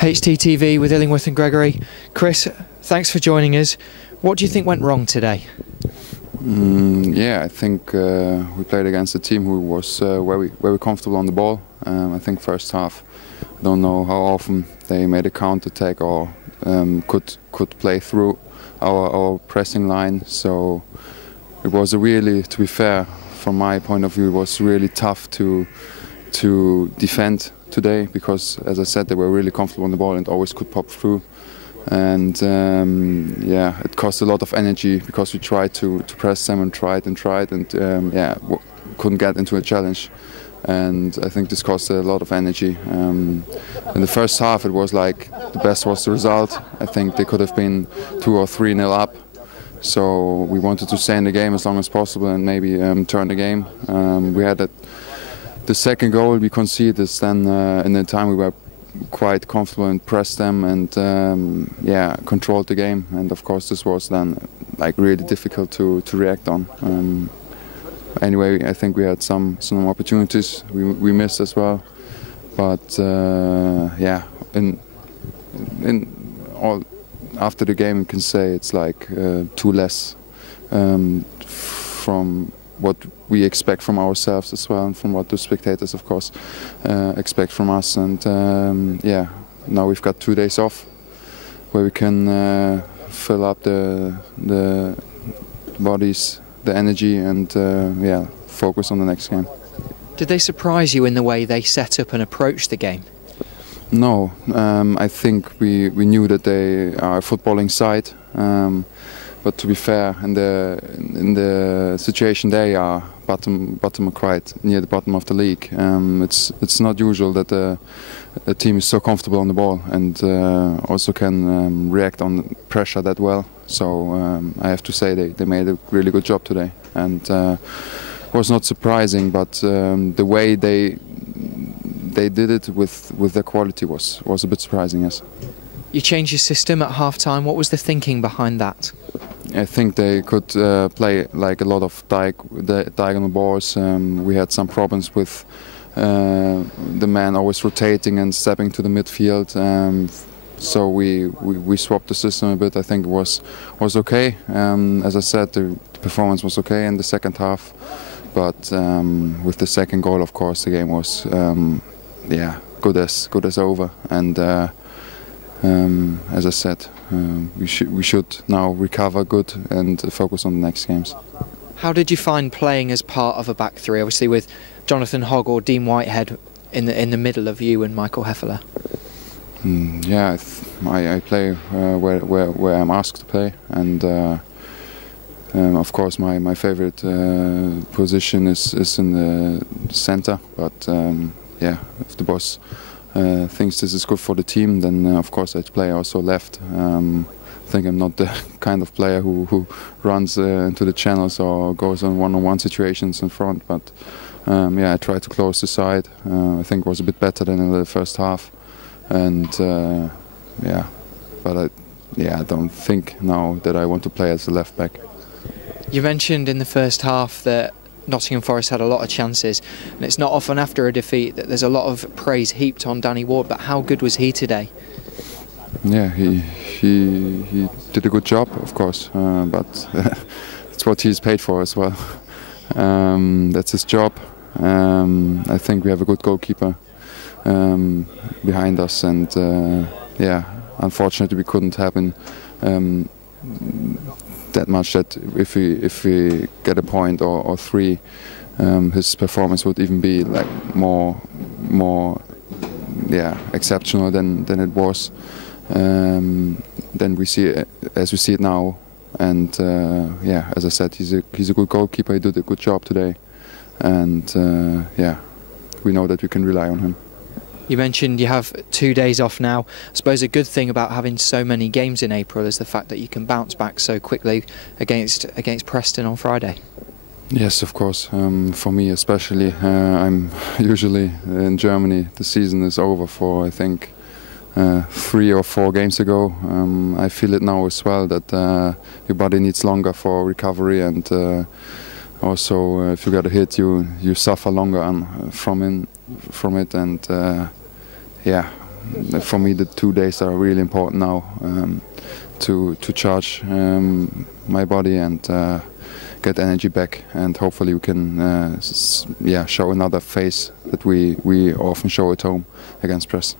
HTTV with Illingworth and Gregory. Chris, thanks for joining us. What do you think went wrong today? Yeah, I think we played against a team who was very comfortable on the ball. I think first half, I don't know how often they made a counter-attack or could play through our pressing line. So it was really, to be fair, from my point of view, it was really tough to defend today because, as I said, they were really comfortable on the ball and always could pop through. And yeah, it cost a lot of energy because we tried to press them and tried and yeah, couldn't get into a challenge. And I think this cost a lot of energy. In the first half, it was like the best was the result. I think they could have been 2 or 3-0 up. So we wanted to stay in the game as long as possible and maybe turn the game. We had the second goal we conceded. Then in the time we were quite comfortable and pressed them and yeah, controlled the game. And of course, this was then like really difficult to react on. Anyway, I think we had some opportunities we missed as well, but yeah, in all after the game, you can say it's like 2 less from what we expect from ourselves as well, and from what the spectators, of course, expect from us. And yeah, now we've got 2 days off, where we can fill up the bodies, the energy, and yeah, focus on the next game. Did they surprise you in the way they set up and approached the game? No, I think we knew that they are a footballing side, but to be fair, in the situation they are, bottom quite near the bottom of the league. It's not usual that a team is so comfortable on the ball and also can react on pressure that well. So I have to say they made a really good job today, and it was not surprising, but the way they did it with their quality was a bit surprising, yes. You changed your system at half-time. What was the thinking behind that? I think they could play like a lot of diagonal balls. We had some problems with the man always rotating and stepping to the midfield. So we swapped the system a bit. I think it was okay. As I said, the performance was okay in the second half, but with the second goal, of course, the game was yeah, good as over. And as I said, we should now recover good and focus on the next games. How did you find playing as part of a back three, obviously with Jonathan Hogg or Dean Whitehead in the middle of you and Michael Heffeler? Yeah, I play where I'm asked to play, and of course my favorite position is in the center. But yeah, if the boss thinks this is good for the team, then of course I play also left. I think I'm not the kind of player who runs into the channels or goes on one-on-one situations in front, but yeah, I try to close the side. I think it was a bit better than in the first half, and yeah, but I don't think now that I want to play as a left back. You mentioned in the first half that Nottingham Forest had a lot of chances, and it's not often after a defeat that there's a lot of praise heaped on Danny Ward, but how good was he today? Yeah, he did a good job, of course, but that's what he's paid for as well. That's his job. I think we have a good goalkeeper behind us, and yeah, unfortunately we couldn't happen that much that if we get a point or 3, his performance would even be like more yeah, exceptional than it was. Then we see it as we see it now, and yeah, as I said, he's a good goalkeeper. He did a good job today, and yeah, we know that we can rely on him. You mentioned you have 2 days off now. I suppose a good thing about having so many games in April is the fact that you can bounce back so quickly against Preston on Friday. Yes, of course. For me especially, I'm usually in Germany. The season is over for, I think, 3 or 4 games ago. I feel it now as well that your body needs longer for recovery, and also if you get a hit, you suffer longer from it. And yeah, for me, the 2 days are really important now to charge my body and get energy back, and hopefully we can show another face that we often show at home against press.